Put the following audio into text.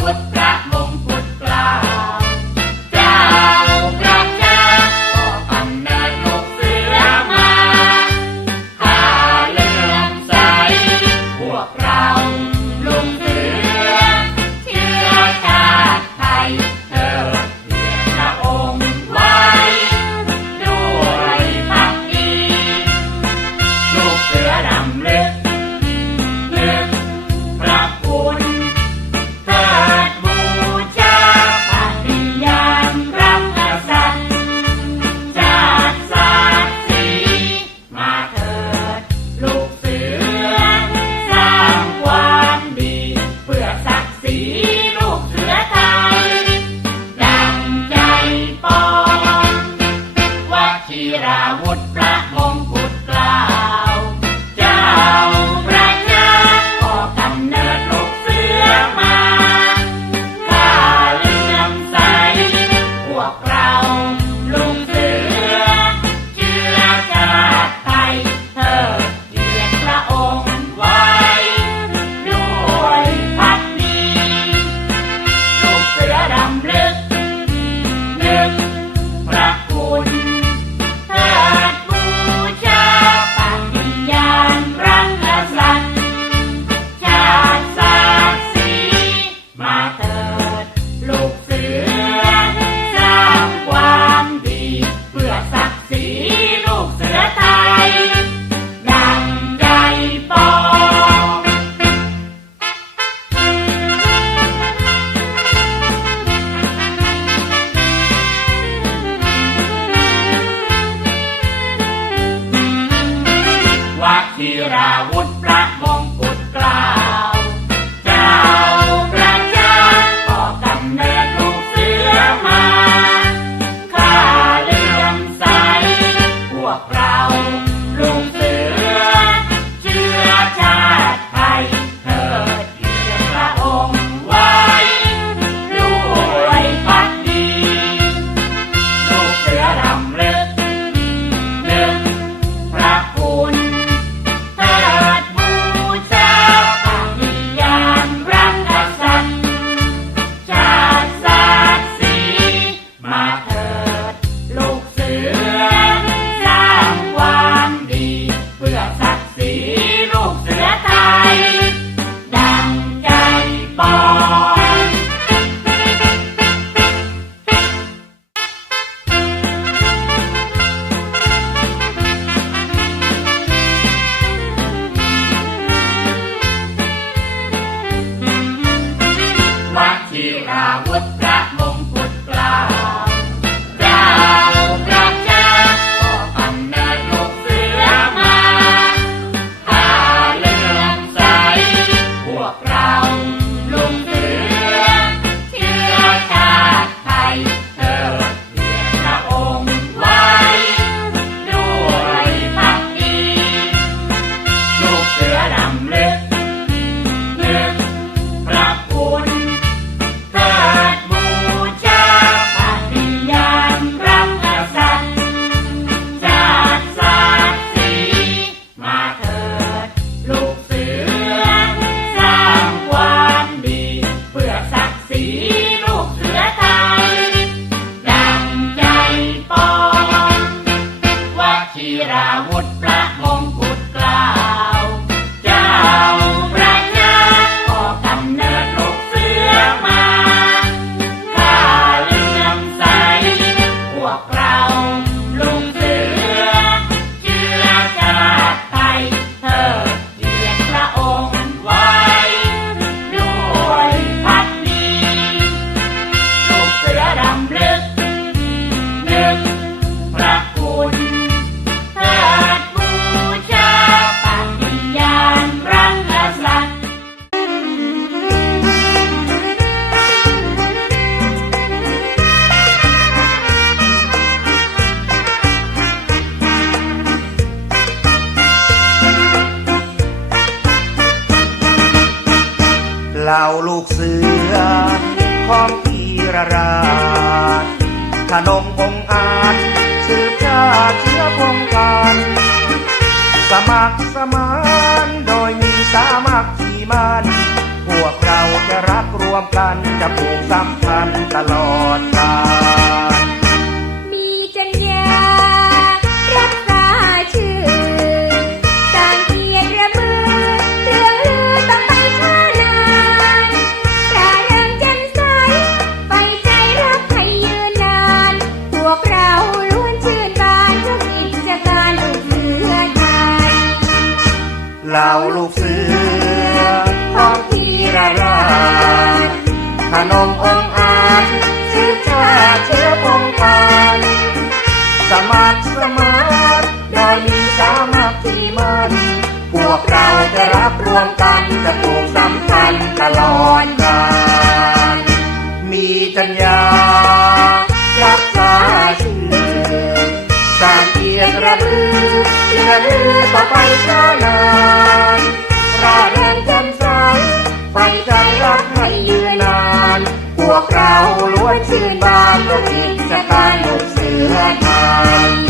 วุธพระมงกุฎเกล้าเกล้าพรล้าก็กำเนิดลูเสือมาข้าเลื่อมใสพวกเราลุง ธีราวุธ กเสือ ของพีรราชขนมองอาจสืบชาเชื้อพงการสมัครสมานโดยมีสามัคคีมันพวกเราจะรักรวมกันจะผูกสัมพันธ์ตลอดกาล เหล่าลูกเสือของทีระราพนมองอาจชื่อชาเชื้อพงพานสมัครสมานดอยมีสามัคคีมันพวกเราจะรับรวมกันจะปลูกสำคัญตลอดกาลมีจัญญารักษาชื่อสามเกียรระลึกระลึก ราเริงจ่มใสไฟใจรักให้ยืนนาน พวกเราล้วนชื่นบานลูกอินจะตายลูกเสือไทย